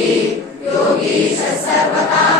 योगी योगीश सर्वदा